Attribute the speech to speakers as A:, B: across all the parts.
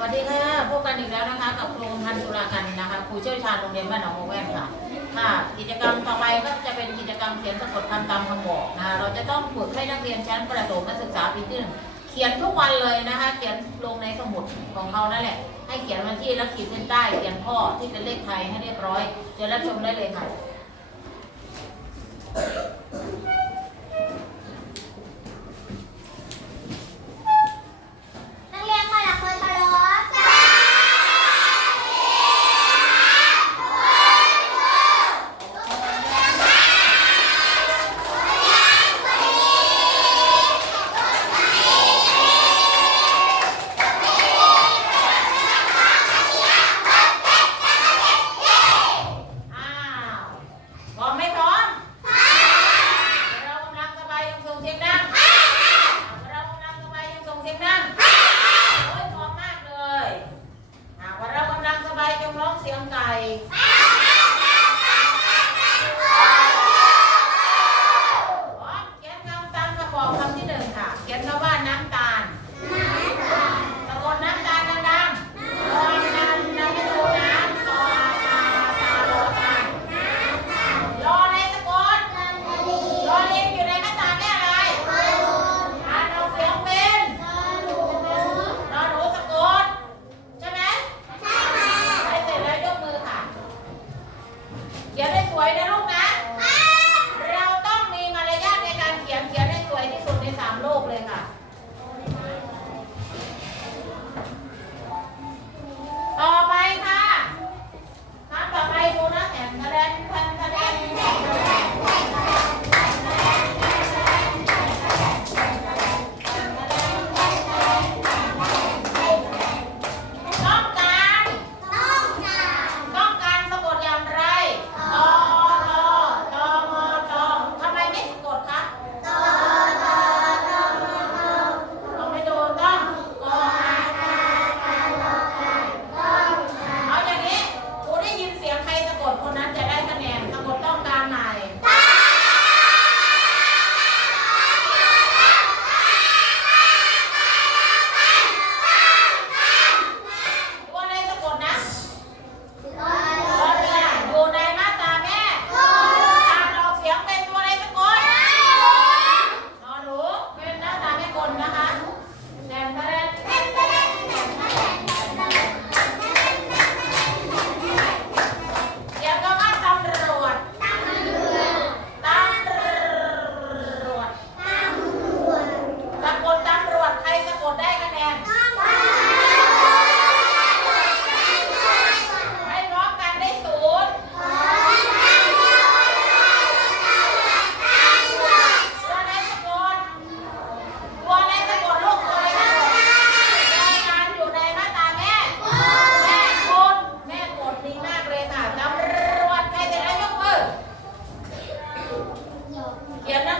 A: วัสดีค่ะ พบกันอีกแล้วนะคะ กับครูพันธ์ตุลากันนะคะ ครูเชี่ยวชาญโรงเรียนบ้านหนองโมแว่นค่ะ ค่ะ กิจกรรมต่อไปก็จะเป็นกิจกรรมเขียนสะกดคำตามคำบอกนะคะ เราจะต้องฝึกให้นักเรียนชั้นประถมศึกษาปีที่หนึ่งเขียนทุกวันเลยนะคะ เขียนลงในสมุดของเขานั่นแหละ ให้เขียนวันที่แล้วขีดเส้นใต้ เขียนข้อที่เป็นเลขไทยให้เรียบร้อยเดี๋ยวรับชมได้เลยค่ะ
B: เล
A: ยค่ะ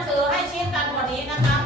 A: เธอให้ชิดกันกว่านี้นะคะ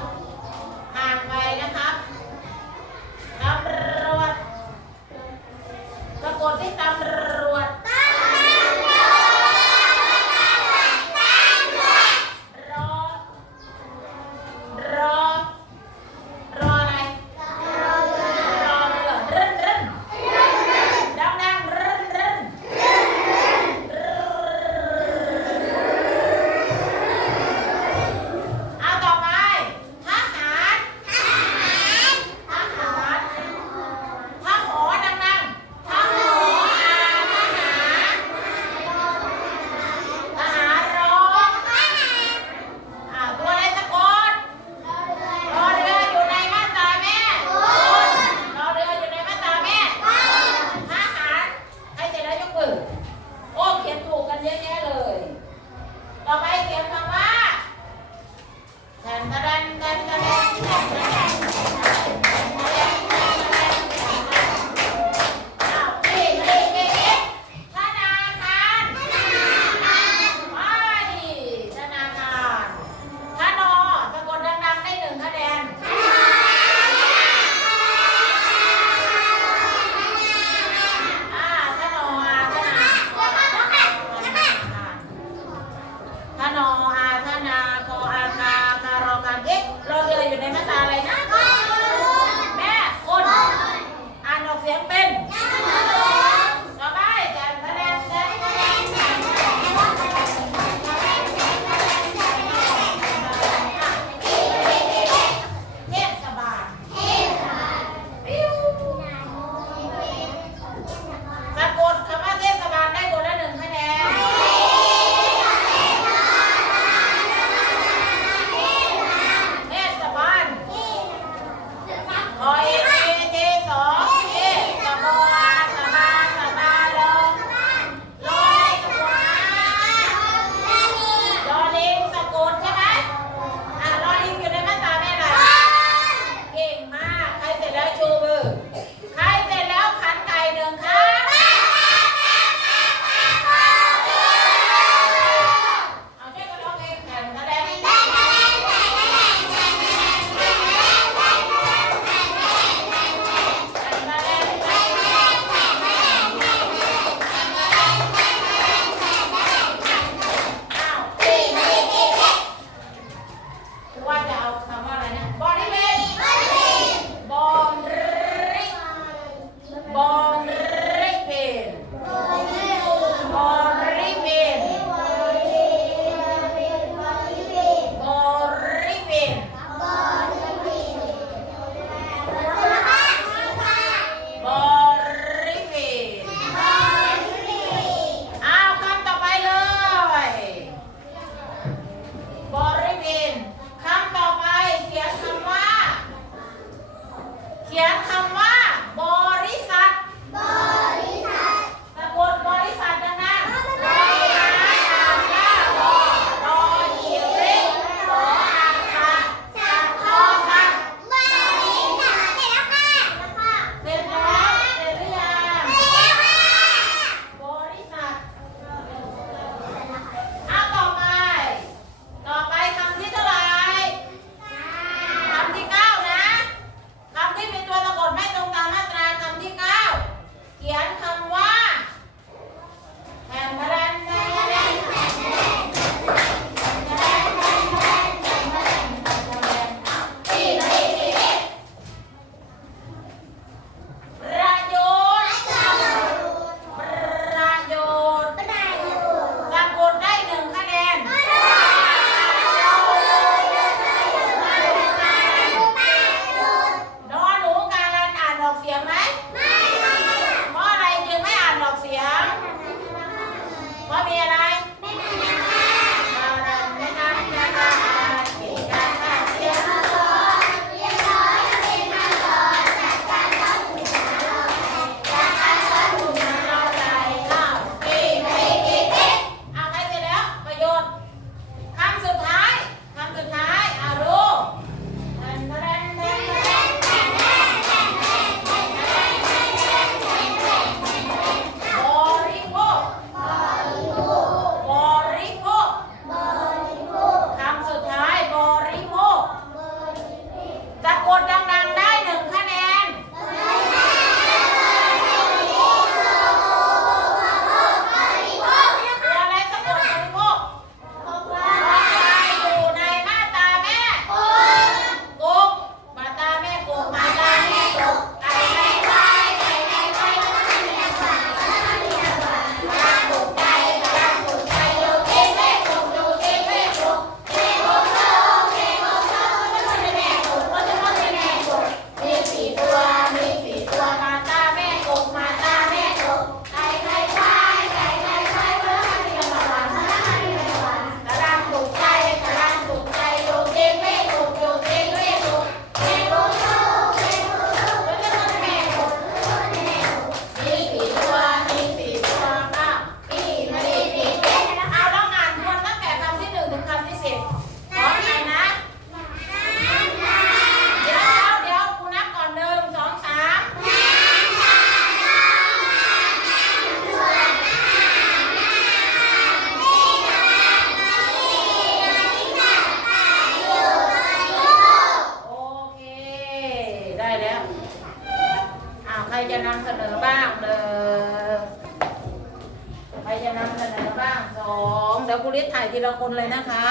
A: รจะนำเสนอบ้างสองเดี๋ยวกุลิศถ่ายทีละคนเลยนะคะ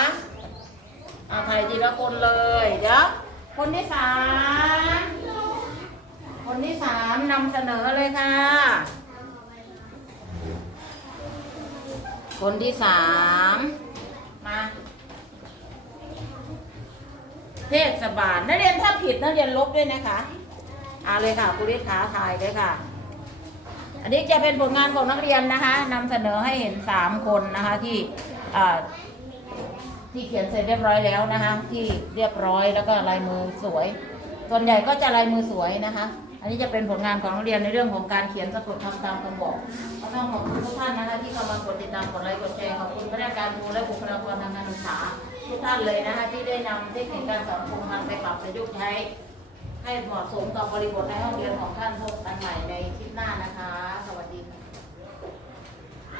A: อ่าถ่ายทีละคนเลยเดี๋ยวคนที่สามคนที่สามนำเสนอเลยค่ะ คนที่สามมาเทศบาลนักเรียนถ้าผิดนักเรียนลบด้วยนะคะเอาเลยค่ะคุณลิศขาถ่ายเลยค่ะ อันนี้จะเป็นผลงานของนักเรียนนะคะนำเสนอให้เห็นสามคนนะคะที่ที่เขียนเสร็จเรียบร้อยแล้วนะคะที่เรียบร้อยแล้วก็ลายมือสวย ส่วนใหญ่ก็จะลายมือสวยนะคะ อันนี้จะเป็นผลงานของนักเรียนในเรื่องของการเขียนสะกดคำตามคำบอกก็ต้องขอบคุณทุกท่านนะคะที่เข้ามากดติดตามกดไลค์กดแชร์ขอบคุณพนักงานครูและบุคลากรทางการศึกษาทุกท่านเลยนะคะที่ได้นำเทคนิคการสอนครูมันไปปรับประยุกต์ใช้ ให้เหมาะสมกับบริบทในห้องเรียนของท่านพบกันใหม่ในคลิปหน้านะคะ สวัสดีค่ะ